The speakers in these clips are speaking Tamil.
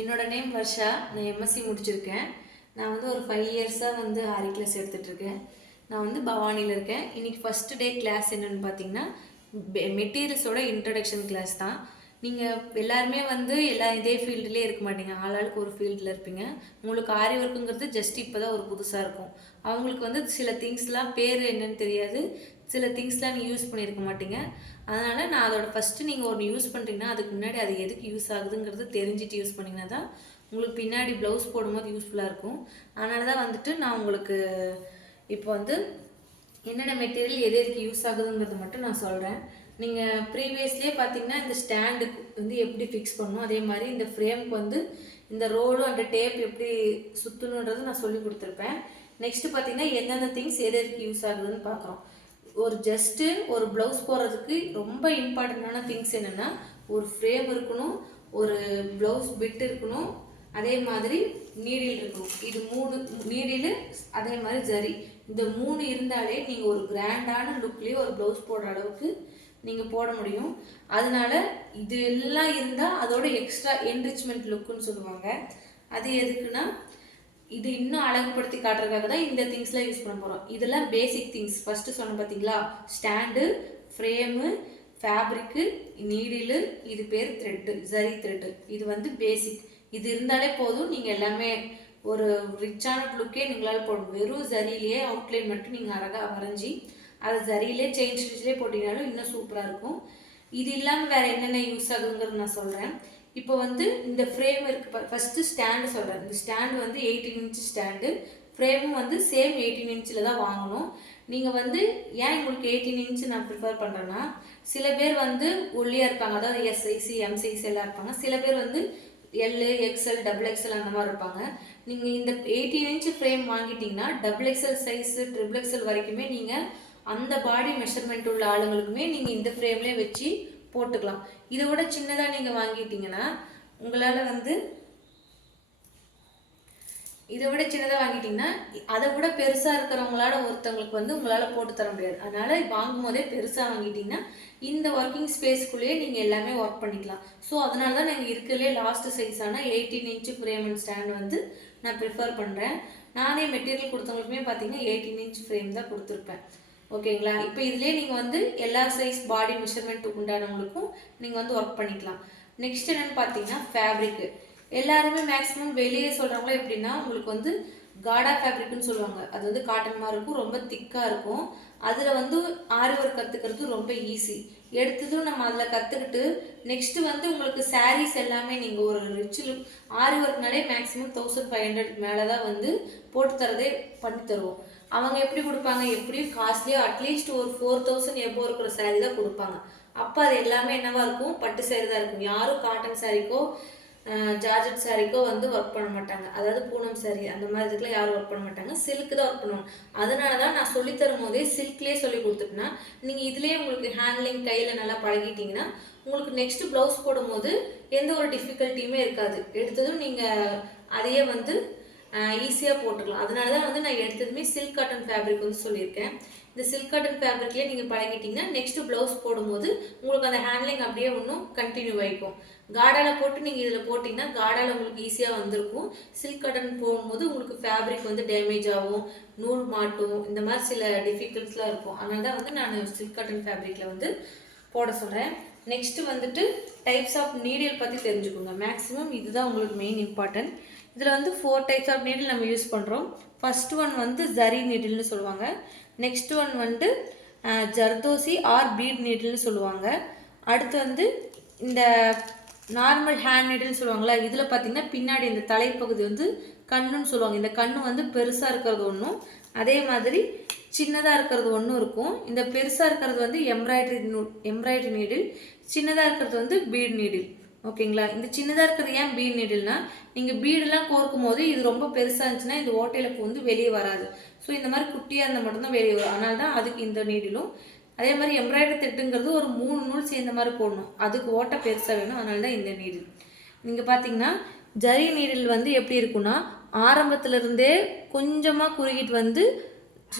என்னோட நேம் வர்ஷா. நான் எம்எஸ்சி முடிச்சிருக்கேன். நான் வந்து ஒரு 5 இயர்ஸாக வந்து ஆரி கிளாஸ் எடுத்துகிட்ருக்கேன். நான் வந்து பவானியில் இருக்கேன். இன்றைக்கி ஃபஸ்ட்டு டே கிளாஸ் என்னென்னு பார்த்தீங்கன்னா மெட்டீரியல்ஸோட இன்ட்ரடக்ஷன் கிளாஸ் தான். நீங்கள் எல்லாருமே வந்து இதே ஃபீல்டுலேயே இருக்க மாட்டீங்க. ஆளாளுக்கு ஒரு ஃபீல்டில் இருப்பீங்க. உங்களுக்கு ஆரி ஒர்க்குங்கிறது ஜஸ்ட் இப்போ தான் ஒரு புதுசாக இருக்கும். அவங்களுக்கு வந்து சில திங்ஸ்லாம் பேர் என்னன்னு தெரியாது, சில திங்ஸ்லாம் நீங்கள் யூஸ் பண்ணியிருக்க மாட்டீங்க. அதனால் நான் அதோட ஃபஸ்ட்டு நீங்கள் ஒன்று யூஸ் பண்ணுறீங்கன்னா அதுக்கு முன்னாடி அது எதுக்கு யூஸ் ஆகுதுங்கிறது தெரிஞ்சுட்டு யூஸ் பண்ணிங்கன்னா தான் உங்களுக்கு பின்னாடி ப்ளவுஸ் போடும்போது யூஸ்ஃபுல்லாக இருக்கும். அதனால தான் வந்துட்டு நான் உங்களுக்கு இப்போ வந்து என்னென்ன மெட்டீரியல் எது எதுக்கு யூஸ் ஆகுதுங்கிறது மட்டும் நான் சொல்கிறேன். நீங்கள் ப்ரீவியஸ்லேயே பார்த்தீங்கன்னா இந்த ஸ்டாண்டுக்கு வந்து எப்படி ஃபிக்ஸ் பண்ணணும், அதே மாதிரி இந்த ஃப்ரேமுக்கு வந்து இந்த ரோடு அந்த டேப் எப்படி சுற்றணுன்றது நான் சொல்லி கொடுத்துருப்பேன். நெக்ஸ்ட்டு பார்த்தீங்கன்னா எந்தெந்த திங்ஸ் எது எதுக்கு யூஸ் ஆகுதுன்னு பார்க்குறோம். ஒரு ஜஸ்ட்டு ஒரு ப்ளவுஸ் போடுறதுக்கு ரொம்ப இம்பார்ட்டண்ட்டான திங்ஸ் என்னென்னா ஒரு ஃப்ரேம் இருக்கணும், ஒரு ப்ளவுஸ் பிட் இருக்கணும், அதே மாதிரி நீடில் இருக்கணும். இது 3 நீடில், அதே மாதிரி ஜரி, இந்த 3 இருந்தாலே நீங்கள் ஒரு கிராண்டான லுக்லேயே ஒரு ப்ளவுஸ் போடுற அளவுக்கு நீங்கள் போட முடியும். அதனால இது எல்லாம் இருந்தால் அதோட எக்ஸ்ட்ரா என்ரிச்மெண்ட் லுக்குன்னு சொல்லுவாங்க. அது எதுக்குன்னா இது இன்னும் அழகுபடுத்தி காட்டுறதுக்காக தான் இந்த திங்ஸ்லாம் யூஸ் பண்ண போகிறோம். இதெல்லாம் பேசிக் திங்ஸ். ஃபஸ்ட்டு சொன்ன பார்த்தீங்களா, ஸ்டாண்டு, ஃப்ரேமு, ஃபேப்ரிக்கு, நீடிலு, இது பேர் த்ரெட்டு, ஜரி த்ரெட்டு. இது வந்து பேசிக். இது இருந்தாலே போதும், நீங்கள் எல்லாமே ஒரு ரிச்சான லுக்கே நீங்களால் போடும். வெறும் ஜரியிலேயே அவுட்லைன் மட்டும் நீங்கள் அழகாக வரைஞ்சி அதை ஜரியிலே செயின் ஸ்டிச்லேயே போட்டிங்கனாலும் இன்னும் சூப்பராக இருக்கும். இது இல்லாமல் வேறு என்னென்ன யூஸ் ஆகுங்கிறது நான் சொல்கிறேன். இப்போ வந்து இந்த ஃப்ரேம் இருக்குது. ஃபஸ்ட்டு ஸ்டாண்டு சொல்கிறேன். இந்த ஸ்டாண்டு வந்து 18 இன்ச் ஸ்டாண்டு, ஃப்ரேமும் வந்து சேம் 18 இன்ச்சில் தான் வாங்கணும். நீங்கள் வந்து ஏன் உங்களுக்கு 18 இன்ச்சு நான் ப்ரிஃபர் பண்ணுறேன்னா, சில பேர் வந்து ஒல்லியாக இருப்பாங்க, அதாவது எஸ் சைஸு எம் சைஸ் எல்லாம் இருப்பாங்க. சில பேர் வந்து எல்லு, எக்ஸ்எல், டபுள் எக்ஸ்எல் அந்த மாதிரி இருப்பாங்க. நீங்கள் இந்த 18 இன்ச்சு ஃப்ரேம் வாங்கிட்டீங்கன்னா double XL size, triple XL வரைக்குமே நீங்கள் அந்த பாடி மெஷர்மெண்ட் உள்ள ஆளுங்களுக்குமே நீங்கள் இந்த ஃப்ரேம்லேயே வச்சு போட்டுக்கலாம். இதை விட சின்னதாக நீங்கள் வாங்கிட்டீங்கன்னா உங்களால் வந்து இதை விட சின்னதாக வாங்கிட்டீங்கன்னா அதை விட பெருசாக இருக்கிறவங்களால ஒருத்தவங்களுக்கு வந்து உங்களால் போட்டு தர முடியாது. அதனால் வாங்கும் போதே பெருசாக வாங்கிட்டீங்கன்னா இந்த ஒர்க்கிங் ஸ்பேஸ்க்குள்ளேயே நீங்கள் எல்லாமே ஒர்க் பண்ணிக்கலாம். ஸோ அதனால தான் நாங்கள் இருக்கிறதுலே லாஸ்ட் சைஸான 18 இன்ச்சு ஃப்ரேம் அண்ட் ஸ்டாண்ட் வந்து நான் ப்ரிஃபர் பண்ணுறேன். நானே மெட்டீரியல் கொடுத்தவங்களுக்குமே பார்த்தீங்கன்னா 18 இன்ச் ஃப்ரேம் தான் கொடுத்துருப்பேன். ஓகேங்களா? இப்போ இதுலேயே நீங்கள் வந்து எல்லா சைஸ் பாடி மெஷர்மெண்ட் உண்டானவங்களுக்கும் நீங்கள் வந்து ஒர்க் பண்ணிக்கலாம். நெக்ஸ்ட் என்னென்னு பார்த்தீங்கன்னா ஃபேப்ரிக்கு. எல்லாருமே மேக்ஸிமம் வெளியே சொல்கிறவங்களும் எப்படின்னா உங்களுக்கு வந்து காடா ஃபேப்ரிக்னு சொல்லுவாங்க. அது வந்து காட்டன் மாதிரி இருக்கும், ரொம்ப திக்காக இருக்கும். அதில் வந்து ஆரி ஒர்க் கற்றுக்கிறது ரொம்ப ஈஸி. எடுத்ததும் நம்ம அதில் கற்றுக்கிட்டு நெக்ஸ்ட்டு வந்து உங்களுக்கு சாரீஸ் எல்லாமே நீங்கள் ஒரு ரிச் லுக் ஆரி ஒர்க்னாலே மேக்ஸிமம் 1500 மேலே தான் வந்து போட்டு தரதே பண்ணி தருவோம். அவங்க எப்படி கொடுப்பாங்க, எப்படியும் காஸ்ட்லியாக அட்லீஸ்ட் ஒரு 4000 எபோ இருக்கிற சாரீ தான் கொடுப்பாங்க. அப்போ அது எல்லாமே என்னவா இருக்கும், பட்டு சாரீ தான் இருக்கும். யாரும் காட்டன் சாரீக்கோ ஜார்ஜெட் சாரீக்கோ வந்து ஒர்க் பண்ண மாட்டாங்க. அதாவது பூனம் சாரீ அந்த மாதிரி இதுக்கெலாம் யாரும் ஒர்க் பண்ண மாட்டாங்க, சில்க்கு தான் ஒர்க் பண்ணுவாங்க. அதனால தான் நான் சொல்லித்தரும் போதே சில்க்லேயே சொல்லி கொடுத்துட்டேன்னா நீங்கள் இதுலேயே உங்களுக்கு ஹேண்ட்லிங் கையில் நல்லா பழகிட்டிங்கன்னா உங்களுக்கு நெக்ஸ்ட்டு ப்ளவுஸ் போடும்போது எந்த ஒரு டிஃபிகல்ட்டியுமே இருக்காது. எடுத்ததும் நீங்கள் அதையே வந்து ஈஸியாக போட்டுக்கலாம். அதனால தான் வந்து நான் எடுத்ததுமே சில்க் காட்டன் ஃபேப்ரிக் வந்து சொல்லியிருக்கேன். இந்த சில்க் காட்டன் ஃபேப்ரிக்லேயே நீங்கள் பழகிட்டிங்கன்னா நெக்ஸ்ட்டு ப்ளவுஸ் போடும்போது உங்களுக்கு அந்த ஹேண்ட்லிங் அப்படியே இன்னும் கண்டினியூ ஆகிக்கும். காடாவில் போட்டு நீங்கள் இதில் போட்டிங்கன்னா காடாவில் உங்களுக்கு ஈஸியாக வந்திருக்கும். சில்க் காட்டன் போகும்போது உங்களுக்கு ஃபேப்ரிக் வந்து டேமேஜ் ஆகும், நூல் மாட்டும், இந்த மாதிரி சில டிஃபிகல்ட்ஸ்லாம் இருக்கும். அதனால தான் வந்து நான் சில்க் காட்டன் ஃபேப்ரிக்கில் வந்து போட சொல்கிறேன். நெக்ஸ்ட்டு வந்துட்டு டைப்ஸ் ஆஃப் நீடில் பற்றி தெரிஞ்சுக்கோங்க. மேக்ஸிமம் இதுதான் உங்களுக்கு மெயின் இம்பார்ட்டன்ட். இதில் வந்து 4 டைப்ஸ் ஆஃப் நீடில் நம்ம யூஸ் பண்ணுறோம். ஃபஸ்ட்டு ஒன் வந்து ஜரி நீடில்னு சொல்லுவாங்க. நெக்ஸ்ட் ஒன் வந்து ஜர்தோசி ஆர் பீட் நீடில்னு சொல்லுவாங்க. அடுத்து வந்து இந்த நார்மல் ஹேண்ட் நீடில்னு சொல்லுவாங்களா, இதில் பார்த்திங்கன்னா பின்னாடி இந்த தலைப்பகுதி வந்து கண்ணுன்னு சொல்லுவாங்க. இந்த கண்ணு வந்து பெருசாக இருக்கிறது ஒன்றும், அதே மாதிரி சின்னதாக இருக்கிறது ஒன்றும் இருக்கும். இந்த பெருசாக இருக்கிறது வந்து எம்ப்ராய்டரி நீடில், சின்னதாக இருக்கிறது வந்து பீட் நீடில். ஓகேங்களா? இந்த சின்னதாக இருக்கிறது ஏன் பீட் நீடில்னா, நீங்கள் பீடெல்லாம் கோர்க்கும் போது இது ரொம்ப பெருசாக இருந்துச்சுன்னா இந்த ஓட்டையில் வந்து வெளியே வராது. ஸோ இந்த மாதிரி குட்டியாக இருந்தால் மட்டும்தான் வெளியே வரும். அதனால தான் அதுக்கு இந்த நீடிலும். அதே மாதிரி எம்ப்ராய்டரி த்ரெட்டுங்கிறது ஒரு 3 நூல் சேர்ந்த மாதிரி போடணும், அதுக்கு ஓட்டை பெருசாக வேணும். அதனால தான் இந்த நீடில். நீங்கள் பார்த்தீங்கன்னா ஜரி நீடில் வந்து எப்படி இருக்குன்னா ஆரம்பத்துலேருந்தே கொஞ்சமாக குறுகிட்டு வந்து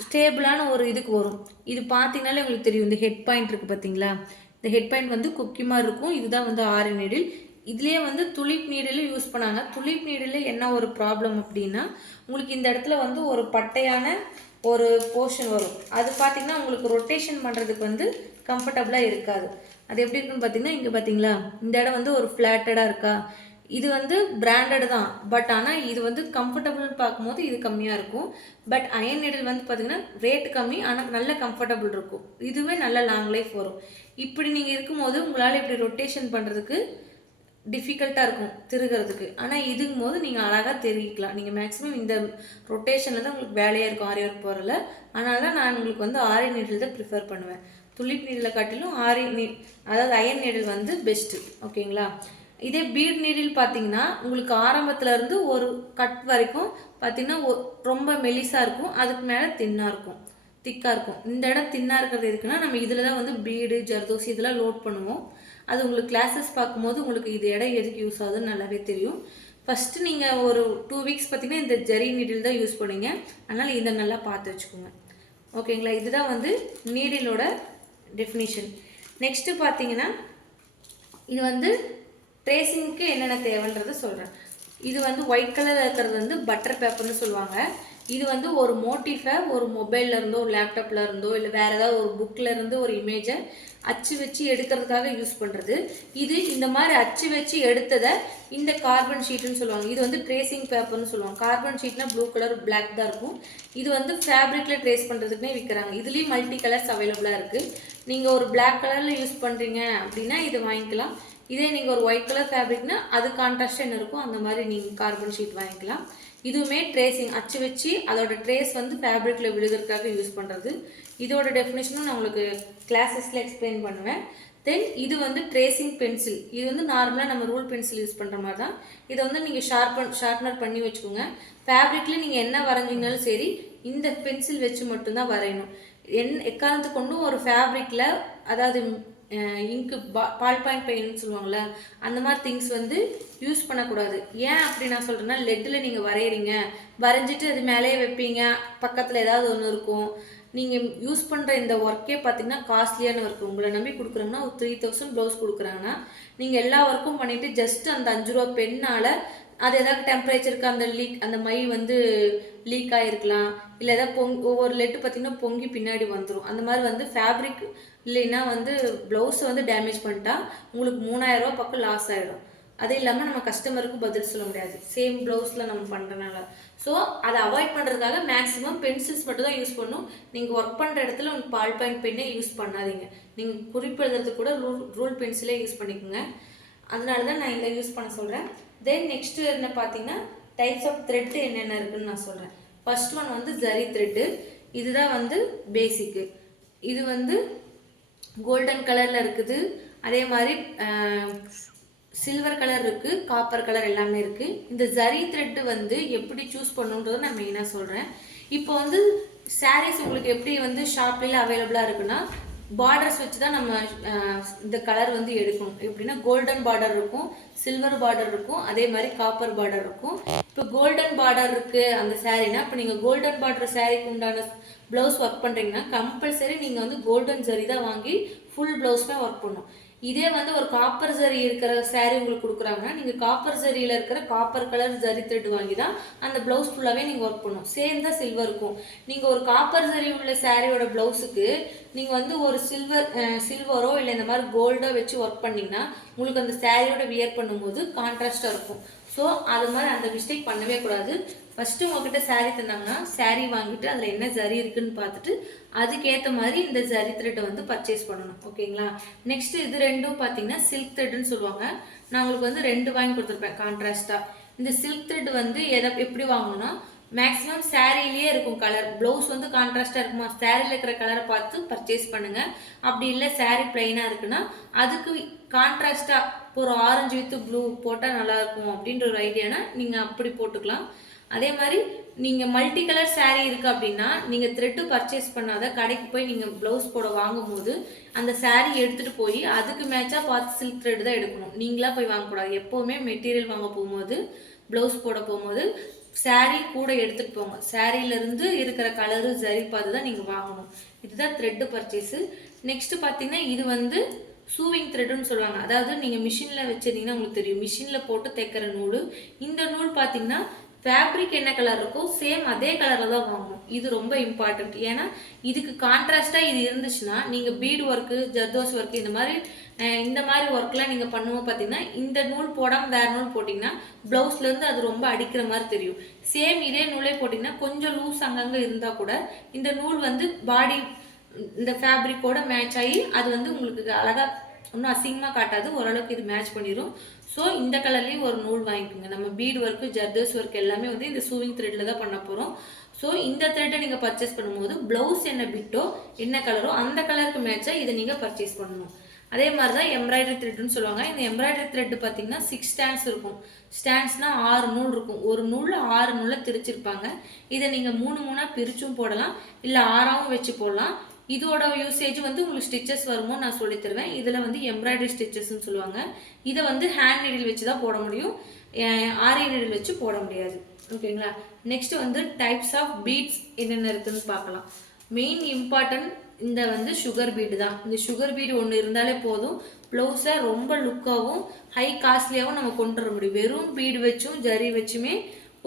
ஸ்டேபிளான ஒரு இதுக்கு வரும். இது பார்த்தீங்கனாலே உங்களுக்கு தெரியும். இந்த ஹெட் பாயிண்ட் இருக்குது பார்த்தீங்களா, இந்த ஹெட் பாயிண்ட் வந்து குக்கி மாதிரி இருக்கும். இதுதான் வந்து ஆரி நீடில். இதுலேயே வந்து துலிப் நீடிலும் யூஸ் பண்ணாங்க. துலிப் நீடில் என்ன ஒரு ப்ராப்ளம் அப்படின்னா, உங்களுக்கு இந்த இடத்துல வந்து ஒரு பட்டையான ஒரு போர்ஷன் வரும். அது பார்த்தீங்கன்னா உங்களுக்கு ரொட்டேஷன் பண்ணுறதுக்கு வந்து கம்ஃபர்டபுளாக இருக்காது. அது எப்படி இருக்குன்னு பார்த்தீங்கன்னா, இங்கே பார்த்தீங்களா இந்த இடம் வந்து ஒரு ஃப்ளாட்டடாக இருக்கா. இது வந்து பிராண்டட் தான். பட் ஆனால் இது வந்து கம்ஃபர்டபுள்னு பார்க்கும்போது இது கம்மியாக இருக்கும். பட் அயன் நீடில் வந்து பார்த்தீங்கன்னா ரேட் கம்மி, ஆனால் நல்ல கம்ஃபர்டபுள் இருக்கும். இதுவே நல்ல லாங் லைஃப் வரும். இப்படி நீங்கள் இருக்கும்போது உங்களால் இப்படி ரொட்டேஷன் பண்ணுறதுக்கு டிஃபிகல்ட்டாக இருக்கும் திருகிறதுக்கு. ஆனால் இதுங்கும் போது நீங்கள் அழகாக தெரிவிக்கலாம். நீங்கள் மேக்ஸிமம் இந்த ரொட்டேஷனில் தான் உங்களுக்கு வேலையாக இருக்கும் ஆரி ஒர்க் போகிறல. அதனால தான் நான் உங்களுக்கு வந்து ஆரி நீடில் தான் ப்ரிஃபர் பண்ணுவேன். துலிப் நீடில் காட்டிலும் அதாவது அயன் நீடில் வந்து பெஸ்ட்டு. ஓகேங்களா. இதே பீட் நீடில் பார்த்தீங்கன்னா உங்களுக்கு ஆரம்பத்துலேருந்து ஒரு கட் வரைக்கும் பார்த்தீங்கன்னா ரொம்ப மெலிசாக இருக்கும். அதுக்கு மேலே தின்னாக இருக்கும், திக்காக இருக்கும். இந்த இடம் தின்னாக இருக்கிறது எதுக்குன்னா நம்ம இதில் தான் வந்து பீடு ஜர்தோசி இதெல்லாம் லோட் பண்ணுவோம். அது உங்களுக்கு கிளாஸஸ் பார்க்கும்போது உங்களுக்கு இது இடம் எதுக்கு யூஸ் ஆகுதுன்னு நல்லாவே தெரியும். ஃபஸ்ட்டு நீங்கள் ஒரு 2 வீக்ஸ் பார்த்தீங்கன்னா இந்த ஜெரி நீடில் தான் யூஸ் பண்ணுவீங்க. அதனால் இதை நல்லா பார்த்து வச்சுக்கோங்க. ஓகேங்களா. இதுதான் வந்து நீடிலோட டெஃபினிஷன். நெக்ஸ்ட்டு பார்த்தீங்கன்னா இது வந்து ட்ரேசிங்க்கு என்னென்ன தேவைன்றதை சொல்கிறேன். இது வந்து ஒயிட் கலரில் இருக்கிறது வந்து பட்டர் பேப்பர்னு சொல்லுவாங்க. இது வந்து ஒரு மோட்டிஃபை ஒரு மொபைலில் இருந்தோ ஒரு லேப்டாப்பில் இருந்தோ இல்லை வேறு ஏதாவது ஒரு புக்கில் இருந்து ஒரு இமேஜை அச்சு வச்சு எடுக்கிறதுக்காக யூஸ் பண்ணுறது. இது இந்த மாதிரி அச்சு வச்சு எடுத்ததை இந்த கார்பன் ஷீட்டுன்னு சொல்லுவாங்க. இது வந்து ட்ரேசிங் பேப்பர்னு சொல்லுவாங்க. கார்பன் ஷீட்னா ப்ளூ கலர் பிளாக் தான் இருக்கும். இது வந்து ஃபேப்ரிக்கில் ட்ரேஸ் பண்ணுறதுக்குனே விற்கிறாங்க. இதுலேயும் மல்டி கலர்ஸ் அவைலபிளாக இருக்குது. நீங்கள் ஒரு பிளாக் கலரில் யூஸ் பண்ணுறீங்க அப்படின்னா இது வாங்கிக்கலாம். இதே நீங்கள் ஒரு ஒயிட் கலர் ஃபேப்ரிக்னா அது கான்ட்ராஸ்டாக என்ன இருக்கும் அந்த மாதிரி நீங்கள் கார்பன் ஷீட் வாங்கிக்கலாம். இதுவுமே ட்ரேசிங் அச்சு வச்சு அதோட ட்ரேஸ் வந்து ஃபேப்ரிக்கில் விழுகிறதுக்காக யூஸ் பண்ணுறது. இதோட டெஃபினேஷனும் நான் உங்களுக்கு கிளாஸஸில் எக்ஸ்பிளைன் பண்ணுவேன். தென் இது வந்து ட்ரேசிங் பென்சில். இது வந்து நார்மலாக நம்ம ரூல் பென்சில் யூஸ் பண்ணுற மாதிரி தான். இதை வந்து நீங்கள் ஷார்ப்னர் பண்ணி வச்சுக்கோங்க. ஃபேப்ரிக்கில் நீங்கள் என்ன வரைஞ்சிங்கனாலும் சரி இந்த பென்சில் வச்சு மட்டும்தான் வரையணும். எக்காரணத்துக்கு கொண்டும் ஒரு ஃபேப்ரிக்கில் அதாவது இங்கு பால் பாயிண்ட் பெயின்னு சொல்லுவாங்கள்ல அந்த மாதிரி திங்ஸ் வந்து யூஸ் பண்ணக்கூடாது. ஏன் அப்படி நான் சொல்கிறேன்னா, லெட்டில் நீங்கள் வரைகிறீங்க, வரைஞ்சிட்டு அது மேலேயே வைப்பீங்க, பக்கத்தில் ஏதாவது ஒன்று இருக்கும். நீங்கள் யூஸ் பண்ணுற இந்த ஒர்க்கே பார்த்தீங்கன்னா காஸ்ட்லியான ஒர்க். உங்களை நம்பி கொடுக்குறாங்கன்னா ஒரு 3000 ப்ளவுஸ் கொடுக்குறாங்கன்னா நீங்கள் எல்லா ஒர்க்கும் பண்ணிவிட்டு ஜஸ்ட் அந்த 5 ரூபா பென்னால் அது ஏதாவது டெம்பரேச்சருக்கு அந்த மை வந்து லீக் ஆகிருக்கலாம். இல்லை ஏதாவது ஒவ்வொரு லெட்டு பார்த்திங்கன்னா பொங்கி பின்னாடி வந்துடும். அந்த மாதிரி வந்து ஃபேப்ரிக் இல்லைன்னா வந்து ப்ளவுஸை வந்து டேமேஜ் பண்ணிட்டா உங்களுக்கு 3000 ரூபா பக்கம் லாஸ் ஆகிடும். அது இல்லாமல் நம்ம கஸ்டமருக்கு பதில் சொல்ல முடியாது சேம் ப்ளவுஸில் நம்ம பண்ணுறனால. ஸோ அதை அவாய்ட் பண்ணுறதுக்காக மேக்ஸிமம் பென்சில்ஸ் மட்டும் தான் யூஸ் பண்ணணும். நீங்கள் ஒர்க் பண்ணுற இடத்துல உங்களுக்கு பால் பாயிண்ட் பென்னே யூஸ் பண்ணாதீங்க. நீங்கள் குறிப்பு எழுதுறதுக்கு கூட ரூல் பென்சிலே யூஸ் பண்ணிக்கோங்க. அதனால தான் நான் இதை யூஸ் பண்ண சொல்கிறேன். தென் நெக்ஸ்ட்டு என்ன பார்த்தீங்கன்னா டைப்ஸ் ஆஃப் த்ரெட்டு என்னென்ன இருக்குதுன்னு நான் சொல்கிறேன். ஃபர்ஸ்ட் ஒன் வந்து ஜரி த்ரெட்டு. இதுதான் வந்து பேசிக்கு. இது வந்து கோல்டன் கலரில் இருக்குது. அதே மாதிரி சில்வர் கலர் இருக்குது, காப்பர் கலர் எல்லாமே இருக்குது. இந்த ஜரி த்ரெட்டு வந்து எப்படி சூஸ் பண்ணுன்றதை நான் மெயினாக சொல்கிறேன். இப்போ வந்து சாரீஸ் உங்களுக்கு எப்படி வந்து ஷாப்ல அவைலபிளாக இருக்குன்னா பார்டர்ஸ் வச்சு தான் நம்ம இந்த கலர் வந்து எடுக்கணும். எப்படின்னா கோல்டன் பார்டர் இருக்கும், சில்வர் பார்டர் இருக்கும், அதே மாதிரி காப்பர் பார்டர் இருக்கும். இப்போ கோல்டன் பார்டர் இருக்குது அந்த சாரீனா, இப்போ நீங்கள் கோல்டன் பார்டர் சாரீக்கு உண்டான ப்ளவுஸ் ஒர்க் பண்ணுறீங்கன்னா கம்பல்சரி நீங்கள் வந்து கோல்டன் ஜரி தான் வாங்கி ஃபுல் ப்ளவுஸ்மே ஒர்க் பண்ணணும். இதே வந்து ஒரு காப்பர் ஜரி இருக்கிற சாரீ உங்களுக்கு கொடுக்குறாங்கன்னா நீங்கள் காப்பர் ஜரியில் இருக்கிற காப்பர் கலர் ஜரி த்ரெட் வாங்கி தான் அந்த ப்ளவுஸ் ஃபுல்லாகவே நீங்கள் ஒர்க் பண்ணணும். சேம் தான் சில்வர் இருக்கும். நீங்கள் ஒரு காப்பர் ஜரி உள்ள சாரியோட ப்ளவுஸுக்கு நீங்கள் வந்து ஒரு சில்வரோ இல்லை இந்த மாதிரி கோல்டோ வச்சு ஒர்க் பண்ணிங்கன்னா உங்களுக்கு அந்த சாரியோட வியர் பண்ணும்போது கான்ட்ராஸ்டாக இருக்கும். ஸோ அது மாதிரி அந்த மிஸ்டேக் பண்ணவே கூடாது. ஃபஸ்ட்டு உங்ககிட்ட சாரீ தந்தாங்கன்னா சாரீ வாங்கிட்டு அதில் என்ன ஜரி இருக்குன்னு பார்த்துட்டு அதுக்கேற்ற மாதிரி இந்த ஜரி த்ரெட்டை வந்து பர்ச்சேஸ் பண்ணணும். ஓகேங்களா. நெக்ஸ்ட்டு இது ரெண்டும் பார்த்தீங்கன்னா சில்க் த்ரெட்டுன்னு சொல்லுவாங்க. நான் உங்களுக்கு வந்து 2 வாங்கி கொடுத்துருப்பேன் கான்ட்ராஸ்டாக. இந்த சில்க் த்ரெட் வந்து எப்படி வாங்கணும்னா மேக்ஸிமம் சாரிலேயே இருக்கும் கலர். ப்ளவுஸ் வந்து கான்ட்ராஸ்டாக இருக்குமா, சாரியில் இருக்கிற கலரை பார்த்து பர்ச்சேஸ் பண்ணுங்கள். அப்படி இல்லை சாரீ பிளைனாக இருக்குன்னா அதுக்கு கான்ட்ராஸ்டாக ஒரு ஆரஞ்சு வித் ப்ளூ போட்டால் நல்லாயிருக்கும் அப்படின்ற ஒரு ஐடியானா நீங்கள் அப்படி போட்டுக்கலாம். அதே மாதிரி நீங்கள் மல்டி கலர் சாரீ இருக்குது அப்படின்னா நீங்கள் த்ரெட்டு பர்ச்சேஸ் பண்ணாத கடைக்கு போய் நீங்கள் ப்ளவுஸ் போட வாங்கும்போது அந்த சாரீ எடுத்துகிட்டு போய் அதுக்கு மேட்சாக பார்த்து சில்க் த்ரெட் தான் எடுக்கணும். நீங்களாக போய் வாங்கக்கூடாது. எப்போவுமே மெட்டீரியல் வாங்க போகும்போது ப்ளவுஸ் போட போகும்போது சாரீ கூட எடுத்துகிட்டு போங்க. சாரீலேருந்து இருக்கிற கலரு ஜரி பார்த்து தான் நீங்கள் வாங்கணும். இதுதான் த்ரெட்டு பர்ச்சேஸு. நெக்ஸ்ட்டு பார்த்தீங்கன்னா இது வந்து சூவிங் த்ரெட்டுன்னு சொல்லுவாங்க. அதாவது நீங்கள் மிஷினில் வச்சிருந்தீங்கன்னா உங்களுக்கு தெரியும், மிஷினில் போட்டு தைக்கிற நூல். இந்த நூல் பார்த்தீங்கன்னா ஃபேப்ரிக் என்ன கலர் இருக்கோ சேம் அதே கலரில் தான் வாங்கணும். இது ரொம்ப இம்பார்ட்டண்ட். ஏன்னா இதுக்கு கான்ட்ராஸ்டாக இது இருந்துச்சுன்னா நீங்கள் பீடு ஒர்க்கு, ஜர்தோசி ஒர்க்கு இந்த மாதிரி ஒர்க்லாம் நீங்கள் பண்ணுவோம் பார்த்தீங்கன்னா, இந்த நூல் போடாமல் வேறு நூல் போட்டிங்கன்னா ப்ளவுஸ்லேருந்து அது ரொம்ப அடிக்கிற மாதிரி தெரியும். சேம் இதே நூலே போட்டிங்கன்னா கொஞ்சம் லூஸ் அங்கங்கே இருந்தால் கூட இந்த நூல் வந்து பாடி இந்த ஃபேப்ரிக்கோட மேட்ச் ஆகி அது வந்து உங்களுக்கு அழகாக ஒன்றும் அசிங்கமாக காட்டாது, ஓரளவுக்கு இது மேட்ச் பண்ணிடும். ஸோ இந்த கலர்லேயும் ஒரு நூல் வாங்கிக்கோங்க. நம்ம பீட் ஒர்க்கு, ஜர்தோஸ் ஒர்க் எல்லாமே வந்து இந்த சூவிங் த்ரெட்டில் தான் பண்ண போகிறோம். ஸோ இந்த த்ரெட்டை நீங்கள் பர்ச்சேஸ் பண்ணும்போது ப்ளவுஸ் என்ன பிட்டோ என்ன கலரோ அந்த கலருக்கு மேட்சாக இதை நீங்கள் பர்ச்சேஸ் பண்ணணும். அதே மாதிரி தான் எம்ப்ராய்டரி த்ரெட்டுன்னு சொல்லுவாங்க. இந்த எம்ப்ராய்டரி த்ரெட்டு பார்த்தீங்கன்னா 6 ஸ்டாண்ட்ஸ் இருக்கும். ஸ்டாண்ட்ஸ்னால் 6 நூல் இருக்கும். ஒரு நூலில் 6 நூலை திரிச்சிருப்பாங்க. இதை நீங்கள் 3 பிரிச்சும் போடலாம், இல்லை 6ஆவும் வச்சு போடலாம். இதோட யூசேஜ் வந்து உங்களுக்கு ஸ்டிச்சஸ் வருமோ நான் சொல்லி தருவேன். இதில் வந்து எம்ப்ராய்டரி ஸ்டிச்சஸ்ன்னு சொல்லுவாங்க. இதை வந்து ஹேண்ட் நீடில் வச்சு தான் போட முடியும், ஆரி நீடில் வச்சு போட முடியாது. ஓகேங்களா. நெக்ஸ்ட் வந்து டைப்ஸ் ஆஃப் பீட்ஸ் என்னென்ன இருக்குதுன்னு பார்க்கலாம். மெயின் இம்பார்ட்டன்ட் இந்த வந்து சுகர் பீடு தான். இந்த சுகர் பீடு ஒன்று இருந்தாலே போதும், ப்ளவுஸை ரொம்ப லுக்காகவும் ஹை காஸ்ட்லியாகவும் நம்ம கொண்டு வர முடியும். வெறும் பீடு வச்சும் ஜரி வச்சுமே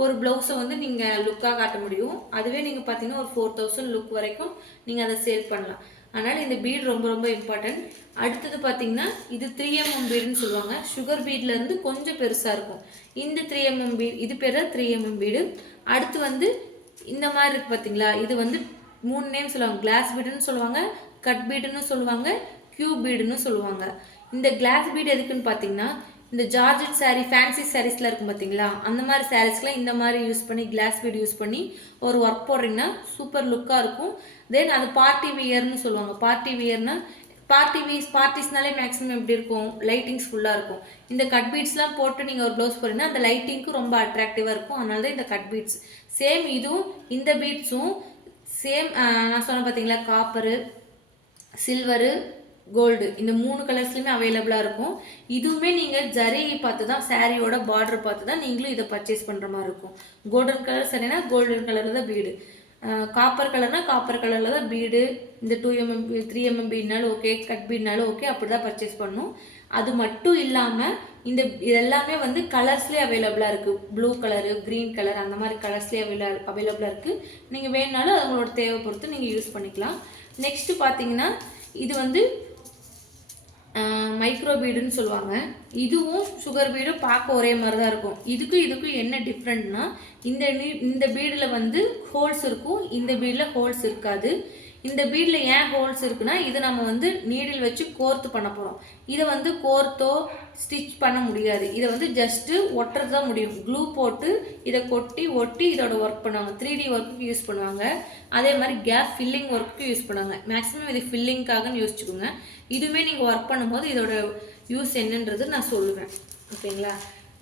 ஒரு ப்ளவுஸை வந்து நீங்கள் லுக்காக காட்ட முடியும். அதுவே நீங்கள் பார்த்தீங்கன்னா ஒரு 4000 லுக் வரைக்கும் நீங்கள் அதை சேல் பண்ணலாம். அதனால் இந்த பீடு ரொம்ப ரொம்ப இம்பார்ட்டன்ட். அடுத்தது பார்த்தீங்கன்னா இது 3mm பீடுன்னு சொல்லுவாங்க. சுகர் பீட்லேருந்து கொஞ்சம் பெருசாக இருக்கும். இந்த 3mm பீடு, இது பேர் தான் 3mm பீடு. அடுத்து வந்து இந்த மாதிரி இருக்குது பார்த்தீங்களா, இது வந்து 3 நேம் சொல்லுவாங்க. கிளாஸ் பீடுன்னு சொல்லுவாங்க, கட் பீடுன்னு சொல்லுவாங்க, கியூப் பீடுன்னு சொல்லுவாங்க. இந்த கிளாஸ் பீடு எதுக்குன்னு பார்த்தீங்கன்னா, இந்த ஜார்ஜெட் சாரீ, ஃபேன்சி சாரீஸ்லாம் இருக்கும் பார்த்தீங்களா, அந்த மாதிரி சாரீஸ்லாம் இந்த மாதிரி யூஸ் பண்ணி கிளாஸ் பீட் யூஸ் பண்ணி ஒரு ஒர்க் போடுறீங்கன்னா சூப்பர் லுக்காக இருக்கும். தென் அது பார்ட்டி வியர்னு சொல்லுவாங்க. பார்ட்டி வியர்னா பார்ட்டிஸ்னாலே மேக்ஸிமம் எப்படி இருக்கும், லைட்டிங்ஸ் ஃபுல்லாக இருக்கும். இந்த கட் பீட்ஸ்லாம் போட்டு நீங்கள் ஒரு ப்ளவுஸ் போடுறீங்கன்னா அந்த லைட்டிங்க்கு ரொம்ப அட்ராக்டிவாக இருக்கும். அதனால தான் இந்த கட் பீட்ஸ். சேம் இதுவும் இந்த பீட்ஸும் சேம் நான் சொன்ன பார்த்தீங்களா, காப்பரு, சில்வரு, கோல்டு, இந்த 3 கலர்ஸ்லையுமே அவைலபிளாக இருக்கும். இதுவுமே நீங்கள் ஜரி பார்த்து தான், சாரியோட பார்டர் பார்த்து தான் நீங்களும் இதை பர்ச்சேஸ் பண்ணுற மாதிரி இருக்கும். கோல்டன் கலர் சரினா கோல்டன் கலரில் தான் பீடு, காப்பர் கலர்னால் காப்பர் கலரில் தான் பீடு. இந்த 2mm 3mm பீட்னாலும் ஓகே, கட் பீட்னாலும் ஓகே, அப்படி தான் பர்ச்சேஸ் பண்ணணும். அது மட்டும் இல்லாமல் இதெல்லாமே வந்து கலர்ஸ்லேயே அவைலபிளாக இருக்குது. ப்ளூ கலரு, க்ரீன் கலர், அந்த மாதிரி கலர்ஸ்லேயே அவைலபிளாக இருக்குது. நீங்கள் வேணுனாலும் அது உங்களோட தேவை பொறுத்து நீங்கள் யூஸ் பண்ணிக்கலாம். நெக்ஸ்ட்டு பார்த்தீங்கன்னா இது வந்து மைக்ரோ பீடுன்னு சொல்லுவாங்க. இதுவும் சுகர் பீடும் பார்க்க ஒரே மாதிரி தான் இருக்கும். இதுக்கும் என்ன டிஃப்ரெண்ட்னா, இந்த பீடில் வந்து ஹோல்ஸ் இருக்கும், இந்த பீடில் ஹோல்ஸ் இருக்காது. இந்த பீடில் ஏன் ஹோல்ஸ் இருக்குன்னா, இது நம்ம வந்து நீடில் வச்சு கோர்த்து பண்ண போகிறோம். இதை வந்து கோர்த்தோ ஸ்டிச் பண்ண முடியாது. இதை வந்து ஜஸ்ட்டு ஒட்டுறது தான் முடியும். க்ளூ போட்டு இதை ஒட்டி இதோட ஒர்க் பண்ணுவாங்க. 3D ஒர்க்குக்கு யூஸ் பண்ணுவாங்க. அதே மாதிரி கேப் ஃபில்லிங் ஒர்க்குக்கு யூஸ் பண்ணுவாங்க. மேக்ஸிமம் இது ஃபில்லிங்காகன்னு யோசிச்சுக்கோங்க. இதுவுமே நீங்கள் ஒர்க் பண்ணும்போது இதோட யூஸ் என்னன்றது நான் சொல்லுவேன். ஓகேங்களா.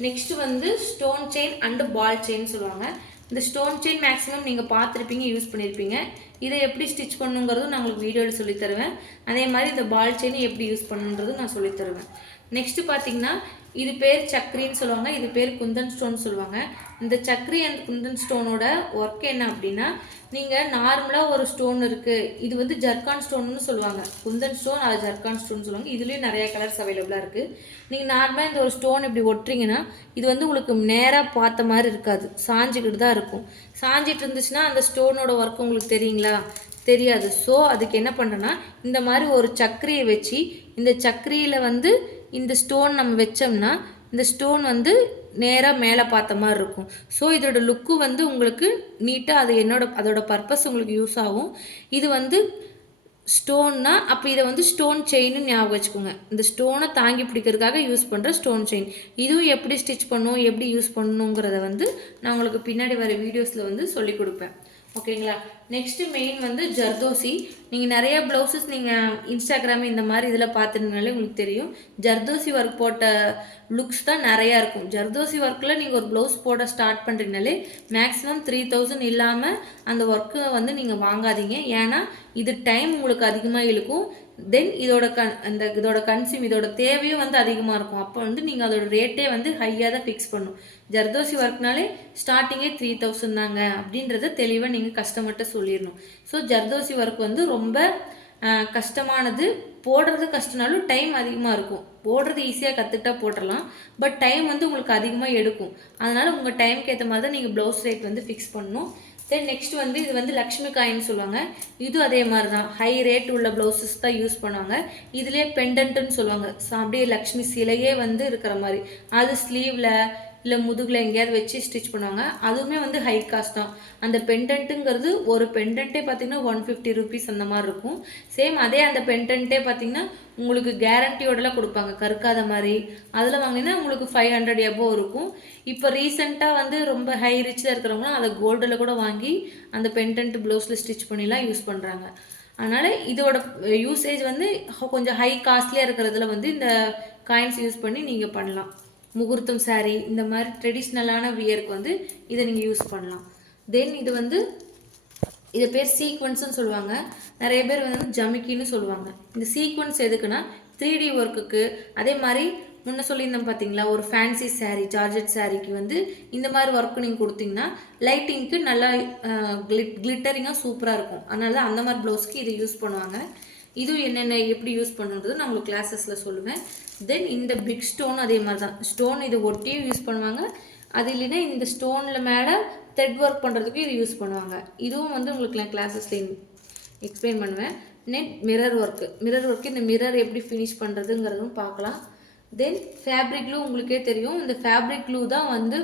நெக்ஸ்ட்டு வந்து stone chain and ball chain சொல்லுவாங்க. இந்த ஸ்டோன் செயின் மேக்ஸிமம் நீங்கள் பார்த்துருப்பீங்க, யூஸ் பண்ணியிருப்பீங்க. இதை எப்படி ஸ்டிச் பண்ணுங்கிறதும் நான் உங்களுக்கு வீடியோவில் சொல்லித்தருவேன். அதே மாதிரி இந்த பால் செயினை எப்படி யூஸ் பண்ணுன்றதும் நான் சொல்லித்தருவேன். நெக்ஸ்ட்டு பார்த்தீங்கன்னா இது பேர் சக்ரின்னு சொல்லுவாங்க, இது பேர் குந்தன் ஸ்டோன் சொல்லுவாங்க. இந்த சக்ரி அண்ட் குந்தன் ஸ்டோனோட ஒர்க் என்ன அப்படின்னா, நீங்கள் நார்மலாக ஒரு ஸ்டோன் இருக்குது, இது வந்து ஜர்கான் ஸ்டோன்னு சொல்லுவாங்க. குந்தன் ஸ்டோன் அது ஜர்கான் ஸ்டோன் சொல்லுவாங்க. இதுலேயும் நிறையா கலர்ஸ் அவைலபிளாக இருக்குது. நீங்கள் நார்மலாக இந்த ஒரு ஸ்டோன் இப்படி ஒட்டுறீங்கன்னா இது வந்து உங்களுக்கு நேராக பார்த்த மாதிரி இருக்காது, சாஞ்சிக்கிட்டு தான் இருக்கும். சாஞ்சிட்டு இருந்துச்சுன்னா அந்த ஸ்டோனோட ஒர்க் உங்களுக்கு தெரியுங்களா, தெரியாது. ஸோ அதுக்கு என்ன பண்ணுறேன்னா, இந்த மாதிரி ஒரு சக்கரியை வச்சு இந்த சக்கரியில் வந்து இந்த ஸ்டோன் நம்ம வச்சோம்னா இந்த ஸ்டோன் வந்து நேராக மேலே பார்த்த மாதிரி இருக்கும். ஸோ இதோட லுக்கு வந்து உங்களுக்கு நீட்டாக அதோட பர்பஸ் உங்களுக்கு யூஸ் ஆகும். இது வந்து ஸ்டோன்னா அப்போ இதை வந்து ஸ்டோன் செயின்னு ஞாபகம் வச்சுக்கோங்க. இந்த ஸ்டோனை தாங்கி பிடிக்கிறதுக்காக யூஸ் பண்ணுற ஸ்டோன் செயின். இதுவும் எப்படி ஸ்டிச் பண்ணணும், எப்படி யூஸ் பண்ணணுங்கிறத வந்து நான் உங்களுக்கு பின்னாடி வர வீடியோஸில் வந்து சொல்லிக் கொடுப்பேன். ஓகேங்களா. நெக்ஸ்ட்டு மெயின் வந்து ஜர்தோசி. நீங்கள் நிறைய ப்ளவுசஸ் நீங்கள் இன்ஸ்டாகிராம் இந்த மாதிரி இதில் பார்த்துருந்தாலே உங்களுக்கு தெரியும். ஜர்தோசி ஒர்க் போட்ட லுக்ஸ் தான் நிறையா இருக்கும். ஜர்தோசி ஒர்க்கில் நீங்கள் ஒரு ப்ளவுஸ் போட ஸ்டார்ட் பண்ணுறீங்கனாலே மேக்ஸிமம் 3000 இல்லாமல் அந்த ஒர்க்கை வந்து நீங்கள் வாங்காதீங்க. ஏன்னா இது டைம் உங்களுக்கு அதிகமாக இழுக்கும். தென் இதோட கன்சியூம் இதோட தேவையும் வந்து அதிகமாக இருக்கும். அப்போ வந்து நீங்கள் அதோட ரேட்டே வந்து ஹையாக தான் ஃபிக்ஸ் பண்ணும். ஜர்தோசி ஒர்க்னாலே ஸ்டார்டிங்கே 3000 தாங்க அப்படின்றத தெளிவாக நீங்கள் கஸ்டமர்கிட்ட சொல்லிடணும். ஸோ ஜர்தோசி ஒர்க் வந்து ரொம்ப கஷ்டமானது, போடுறது கஷ்டனாலும் டைம் அதிகமாக இருக்கும். போடுறது ஈஸியாக கற்றுக்கிட்டா போட்டுடலாம், பட் டைம் வந்து உங்களுக்கு அதிகமாக எடுக்கும். அதனால் உங்கள் டைமுக்கு ஏற்ற மாதிரி தான் நீங்கள் ப்ளவுஸ் ரேட் வந்து ஃபிக்ஸ் பண்ணணும். தென் நெக்ஸ்ட் வந்து இது வந்து லக்ஷ்மி காயின்னு சொல்லுவாங்க. இது அதே மாதிரி தான் ஹை ரேட் உள்ள ப்ளவுசஸ் தான் யூஸ் பண்ணுவாங்க. இதுலேயே பெண்டன்ட்டுன்னு சொல்லுவாங்க. ஸோ அப்படியே லக்ஷ்மி சிலையே வந்து இருக்கிற மாதிரி அது ஸ்லீவில் இல்லை முதுகில் எங்கேயாவது வச்சு ஸ்டிச் பண்ணுவாங்க. அதுவுமே வந்து ஹை காஸ்ட் தான். அந்த பெண்டன்ட்டுங்கிறது ஒரு பெண்டன்ட்டே பார்த்தீங்கன்னா 150 ருபீஸ் அந்த மாதிரி இருக்கும். சேம் அதே அந்த பெண்டன்ட்டே பார்த்தீங்கன்னா உங்களுக்கு கேரண்டியோடலாம் கொடுப்பாங்க, கருக்காத மாதிரி. அதில் வாங்கினீங்கன்னா உங்களுக்கு 500 எபோவ் இருக்கும். இப்போ ரீசெண்டாக வந்து ரொம்ப ஹை ரிச்சில் இருக்கிறவங்களாம் அதை கோல்டில் கூட வாங்கி அந்த பெண்டன்ட் ப்ளவுஸில் ஸ்டிச் பண்ணிலாம் யூஸ் பண்ணுறாங்க. அதனால் இதோட யூசேஜ் வந்து கொஞ்சம் ஹை காஸ்ட்லியாக இருக்கிறதுல வந்து இந்த காயின்ஸ் யூஸ் பண்ணி நீங்கள் பண்ணலாம். முகூர்த்தம் சாரீ இந்த மாதிரி ட்ரெடிஷ்னலான வியருக்கு வந்து இதை நீங்கள் யூஸ் பண்ணலாம். தென் இது வந்து இது பேர் சீக்வன்ஸ்னு சொல்லுவாங்க. நிறைய பேர் வந்து ஜமிக்கின்னு சொல்லுவாங்க. இந்த சீக்வன்ஸ் எதுக்குன்னா 3D ஒர்க்குக்கு. அதே மாதிரி முன்ன சொல்லியிருந்தோம் பார்த்தீங்களா, ஒரு ஃபேன்சி சாரீ ஜார்ஜெட் சாரீக்கு வந்து இந்த மாதிரி ஒர்க்கு நீங்கள் கொடுத்தீங்கன்னா லைட்டிங்க்கு நல்லா கிளிட்டரிங்காக சூப்பராக இருக்கும். அதனால தான் அந்த மாதிரி ப்ளவுஸ்க்கு இதை யூஸ் பண்ணுவாங்க. இதுவும் என்னென்ன எப்படி யூஸ் பண்ணுறது நான் உங்களுக்கு கிளாஸஸில் சொல்லுவேன். தென் இந்த பிக் ஸ்டோன் அதே மாதிரி தான். ஸ்டோன் இது ஒட்டியும் யூஸ் பண்ணுவாங்க. அது இல்லைன்னா இந்த ஸ்டோனில் மேலே த்ரெட் ஒர்க் பண்ணுறதுக்கு இது யூஸ் பண்ணுவாங்க. இதுவும் வந்து உங்களுக்கு நான் கிளாஸஸில் எக்ஸ்பிளைன் பண்ணுவேன். மிரர் ஒர்க்கு இந்த மிரர் எப்படி ஃபினிஷ் பண்ணுறதுங்கிறதும் பார்க்கலாம். தென் ஃபேப்ரிக் க்ளூ உங்களுக்கே தெரியும். இந்த ஃபேப்ரிக் க்ளூ தான் வந்து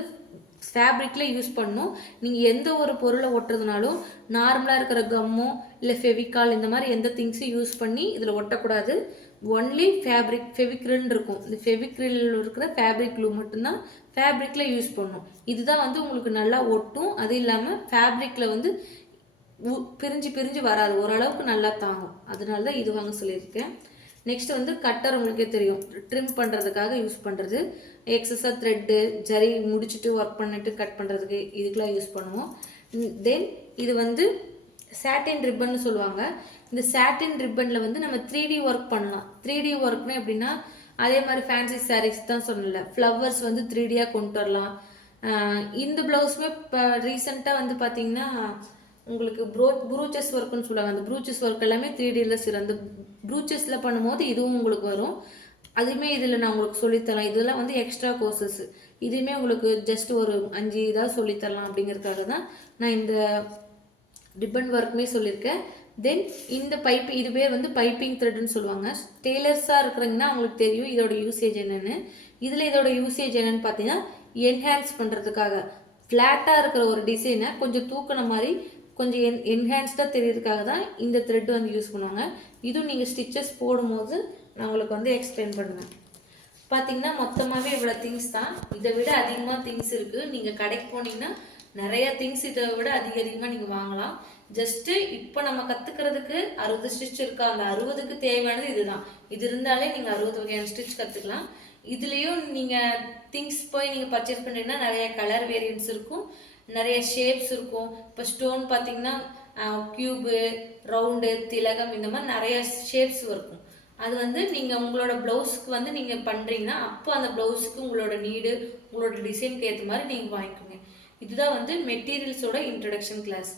ஃபேப்ரிக்கில் யூஸ் பண்ணணும். நீங்கள் எந்த ஒரு பொருளை ஒட்டுறதுனாலும் நார்மலாக இருக்கிற கம்மோ இல்லை ஃபெவிகால் இந்த மாதிரி எந்த திங்ஸும் யூஸ் பண்ணி இதில் ஒட்டக்கூடாது. ஒன்லி ஃபெவிக்ரில்னு இருக்கும். இந்த ஃபெவிக்ரில் இருக்கிற ஃபேப்ரிக் க்ளூ மட்டும்தான் ஃபேப்ரிக்கில் யூஸ் பண்ணணும். இதுதான் வந்து உங்களுக்கு நல்லா ஒட்டும். அது இல்லாமல் ஃபேப்ரிக்கில் வந்து பிரிஞ்சு வராது, ஓரளவுக்கு நல்லா தாங்கும். அதனால தான் இது வாங்க சொல்லியிருக்கேன். நெக்ஸ்ட் வந்து கட்டர் உங்களுக்கே தெரியும், ட்ரிம் பண்ணுறதுக்காக யூஸ் பண்ணுறது. எக்ஸஸாக த்ரெட்டு ஜரி முடிச்சுட்டு ஒர்க் பண்ணிட்டு கட் பண்ணுறதுக்கு இதுக்கெலாம் யூஸ் பண்ணுவோம். தென் இது வந்து சாட்டின் ரிப்பன்னு சொல்லுவாங்க. இந்த சாட்டின் ரிப்பனில் வந்து நம்ம 3D ஒர்க் பண்ணலாம். 3D ஒர்க்னா எப்படின்னா அதே மாதிரி ஃபேன்சி சாரீஸ் தான் சொன்னல, ஃப்ளவர்ஸ் வந்து 3Dயாக கொண்டு வரலாம். இந்த ப்ளவுஸுமே இப்போ ரீசெண்டாக வந்து பார்த்திங்கன்னா உங்களுக்கு ப்ரூச்சஸ் ஒர்க்குன்னு சொல்லுவாங்க. அந்த ப்ரூச்சஸ் ஒர்க் எல்லாமே 3Dயில் சிறந்த ப்ரூச்சஸில் பண்ணும்போது இதுவும் உங்களுக்கு வரும். அதுவுமே இதில் நான் உங்களுக்கு சொல்லித்தரலாம். இதெல்லாம் வந்து எக்ஸ்ட்ரா கோர்சஸ். இதுவுமே உங்களுக்கு ஜஸ்ட் ஒரு 5 இதாக சொல்லித்தரலாம் அப்படிங்கிறதுக்காக தான் நான் இந்த ரிப்பன் ஒர்க்குமே சொல்லியிருக்கேன். தென் இந்த இது பேர் வந்து பைப்பிங் த்ரெட்னு சொல்லுவாங்க. டெய்லர்ஸாக இருக்கிறீங்கன்னா அவங்களுக்கு தெரியும் இதோட யூசேஜ் என்னென்னு. இதில் இதோட யூசேஜ் என்னென்னு பார்த்தீங்கன்னா என்ஹான்ஸ் பண்ணுறதுக்காக ஃப்ளாட்டாக இருக்கிற ஒரு டிசைனை கொஞ்சம் தூக்கின மாதிரி கொஞ்சம் என்ஹான்ஸ்டாக தெரியறதுக்காக தான் இந்த த்ரெட் வந்து யூஸ் பண்ணுவாங்க. இதுவும் நீங்கள் ஸ்டிச்சஸ் போடும்போது நான் உங்களுக்கு வந்து எக்ஸ்பிளைன் பண்ணுவேன். பார்த்தீங்கன்னா மொத்தமாகவே இவ்வளோ திங்ஸ் தான். இதை விட அதிகமாக திங்ஸ் இருக்குது. நீங்கள் கடைக்கு போனீங்கன்னா நிறைய திங்ஸ் இதை விட அதிகமாக நீங்கள் வாங்கலாம். ஜஸ்ட்டு இப்போ நம்ம கற்றுக்கிறதுக்கு 60 ஸ்டிச் இருக்கா, அந்த 60க்கு தேவையானது இதுதான். இது இருந்தாலே நீங்கள் 60 வகையான ஸ்டிச் கற்றுக்கலாம். இதுலேயும் நீங்கள் திங்ஸ் போய் நீங்கள் பர்ச்சேஸ் பண்ணிங்கன்னா நிறைய கலர் வேரியன்ட்ஸ் இருக்கும், நிறைய ஷேப்ஸ் இருக்கும். இப்போ ஸ்டோன் பார்த்தீங்கன்னா க்யூபு, ரவுண்டு, திலகம் இந்த மாதிரி நிறைய ஷேப்ஸ் இருக்கும். அது வந்து நீங்கள் உங்களோட ப்ளவுஸுக்கு வந்து நீங்கள் பண்ணுறீங்கன்னா அப்போ அந்த ப்ளவுஸுக்கு உங்களோட நீடு உங்களோட டிசைனுக்கு ஏற்ற மாதிரி நீங்கள் வாங்கிக்கோங்க. இதுதான் வந்து மெட்டீரியல்ஸோட இன்ட்ரடக்ஷன் கிளாஸ்.